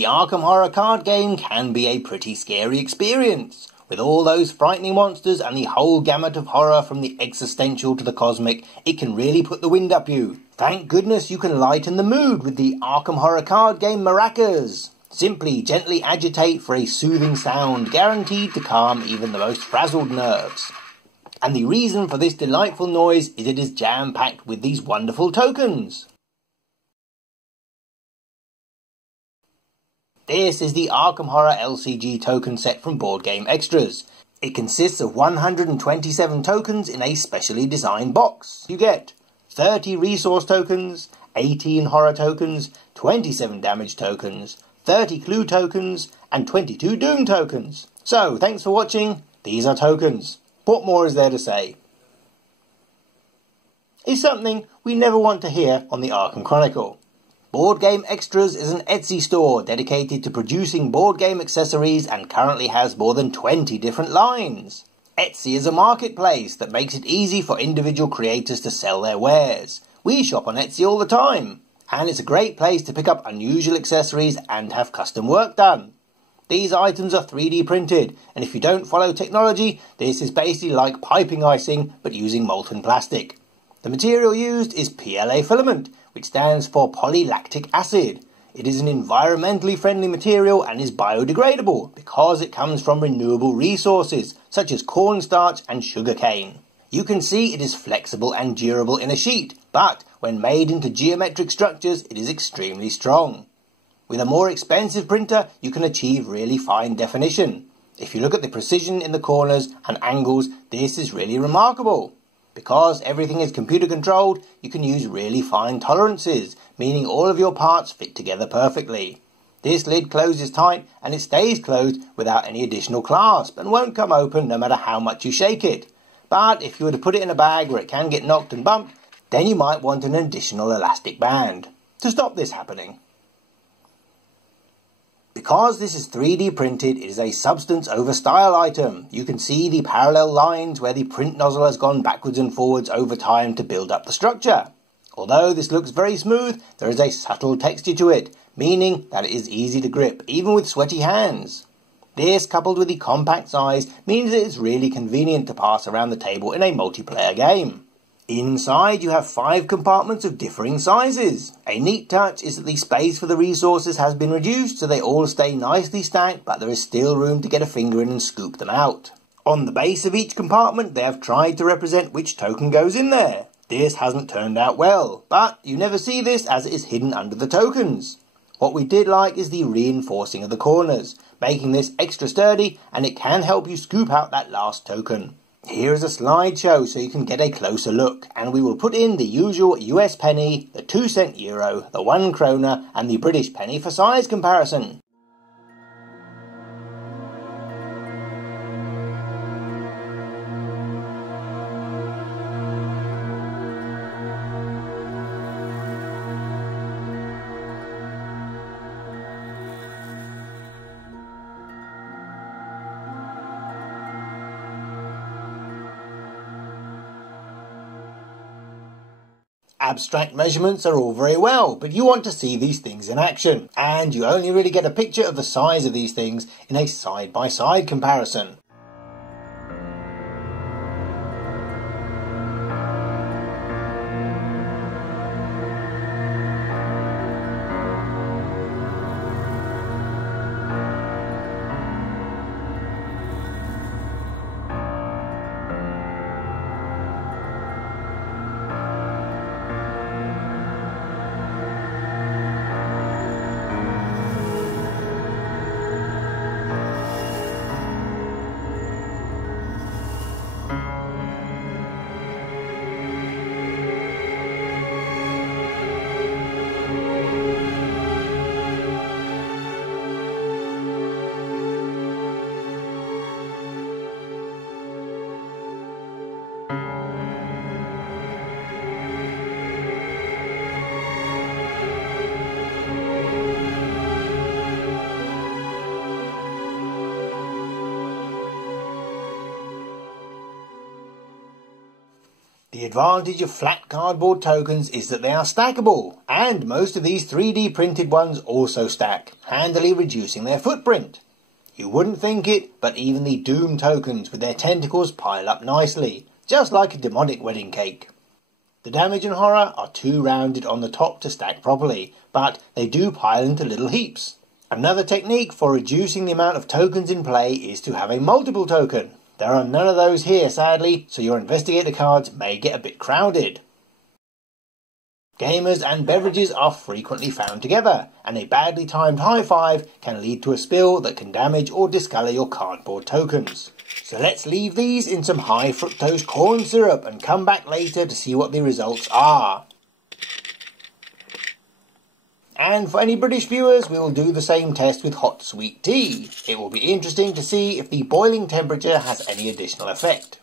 The Arkham horror card game can be a pretty scary experience. With all those frightening monsters and the whole gamut of horror from the existential to the cosmic, it can really put the wind up you. Thank goodness you can lighten the mood with the Arkham horror card game Maracas. Simply gently agitate for a soothing sound, guaranteed to calm even the most frazzled nerves. And the reason for this delightful noise is it is jam-packed with these wonderful tokens. This is the Arkham Horror LCG token set from BoardGameXtras. It consists of 127 tokens in a specially designed box. You get 30 resource tokens, 18 horror tokens, 27 damage tokens, 30 clue tokens, and 22 doom tokens. So, thanks for watching. These are tokens. What more is there to say? It's something we never want to hear on the Arkham Chronicle. BoardGameXtras is an Etsy store dedicated to producing board game accessories and currently has more than 20 different lines. Etsy is a marketplace that makes it easy for individual creators to sell their wares. We shop on Etsy all the time, and it's a great place to pick up unusual accessories and have custom work done. These items are 3D printed, and if you don't follow technology, this is basically like piping icing but using molten plastic. The material used is PLA filament, which stands for polylactic acid. It is an environmentally friendly material and is biodegradable because it comes from renewable resources such as cornstarch and sugarcane. You can see it is flexible and durable in a sheet, but when made into geometric structures it is extremely strong. With a more expensive printer you can achieve really fine definition. If you look at the precision in the corners and angles, this is really remarkable. Because everything is computer controlled, you can use really fine tolerances, meaning all of your parts fit together perfectly. This lid closes tight and it stays closed without any additional clasp and won't come open no matter how much you shake it. But if you were to put it in a bag where it can get knocked and bumped, then you might want an additional elastic band to stop this happening. Because this is 3D printed, it is a substance over style item. You can see the parallel lines where the print nozzle has gone backwards and forwards over time to build up the structure. Although this looks very smooth, there is a subtle texture to it, meaning that it is easy to grip, even with sweaty hands. This, coupled with the compact size, means it is really convenient to pass around the table in a multiplayer game. Inside you have 5 compartments of differing sizes. A neat touch is that the space for the resources has been reduced so they all stay nicely stacked, but there is still room to get a finger in and scoop them out. On the base of each compartment they have tried to represent which token goes in there. This hasn't turned out well, but you never see this as it is hidden under the tokens. What we did like is the reinforcing of the corners, making this extra sturdy, and it can help you scoop out that last token. Here is a slideshow so you can get a closer look, and we will put in the usual US penny, the 2-cent euro, the 1 kroner and the British penny for size comparison. Abstract measurements are all very well, but you want to see these things in action, and you only really get a picture of the size of these things in a side-by-side comparison. The advantage of flat cardboard tokens is that they are stackable, and most of these 3D printed ones also stack, handily reducing their footprint. You wouldn't think it, but even the Doom tokens with their tentacles pile up nicely, just like a demonic wedding cake. The damage and horror are too rounded on the top to stack properly, but they do pile into little heaps. Another technique for reducing the amount of tokens in play is to have a multiple token. There are none of those here, sadly, so your investigator cards may get a bit crowded. Gamers and beverages are frequently found together, and a badly timed high five can lead to a spill that can damage or discolour your cardboard tokens. So let's leave these in some high fructose corn syrup and come back later to see what the results are. And for any British viewers, we will do the same test with hot sweet tea. It will be interesting to see if the boiling temperature has any additional effect.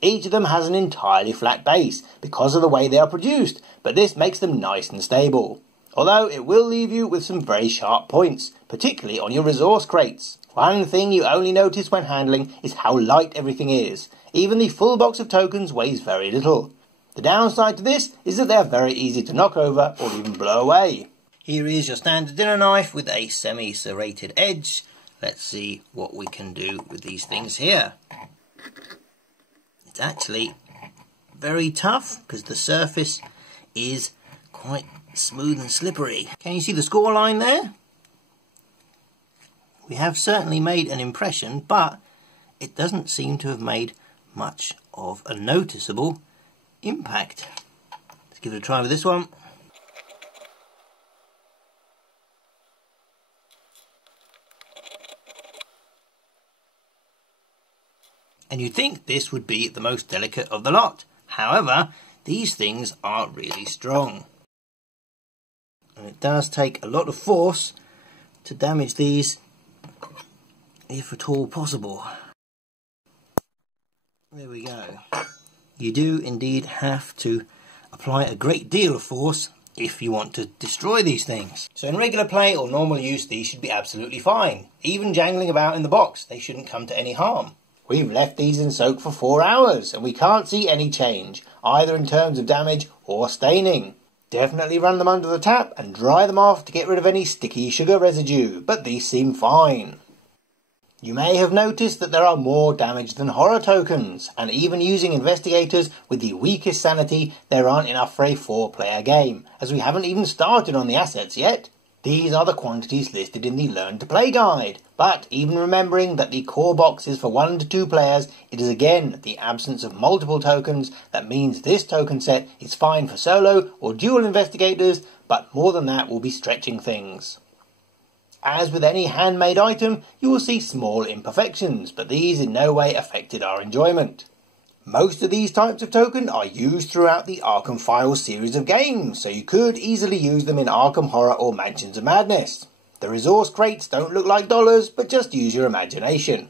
Each of them has an entirely flat base because of the way they are produced, but this makes them nice and stable. Although it will leave you with some very sharp points, particularly on your resource crates. One thing you only notice when handling is how light everything is. Even the full box of tokens weighs very little. The downside to this is that they are very easy to knock over or even blow away. Here is your standard dinner knife with a semi-serrated edge. Let's see what we can do with these things here. It's actually very tough because the surface is quite smooth and slippery. Can you see the score line there? We have certainly made an impression, but it doesn't seem to have made much of a noticeable impact. Let's give it a try with this one. And you'd think this would be the most delicate of the lot. However, these things are really strong. And it does take a lot of force to damage these, if at all possible. There we go. You do indeed have to apply a great deal of force if you want to destroy these things. So in regular play or normal use, these should be absolutely fine. Even jangling about in the box, they shouldn't come to any harm. We've left these in soak for 4 hours and we can't see any change, either in terms of damage or staining. Definitely run them under the tap and dry them off to get rid of any sticky sugar residue, but these seem fine. You may have noticed that there are more damage than horror tokens, and even using investigators with the weakest sanity, there aren't enough for a 4-player game, as we haven't even started on the assets yet. These are the quantities listed in the Learn to Play guide, but even remembering that the core box is for 1 to 2 players, it is again the absence of multiple tokens that means this token set is fine for solo or dual investigators, but more than that will be stretching things. As with any handmade item, you will see small imperfections, but these in no way affected our enjoyment. Most of these types of token are used throughout the Arkham Files series of games, so you could easily use them in Arkham Horror or Mansions of Madness. The resource crates don't look like dollars, but just use your imagination.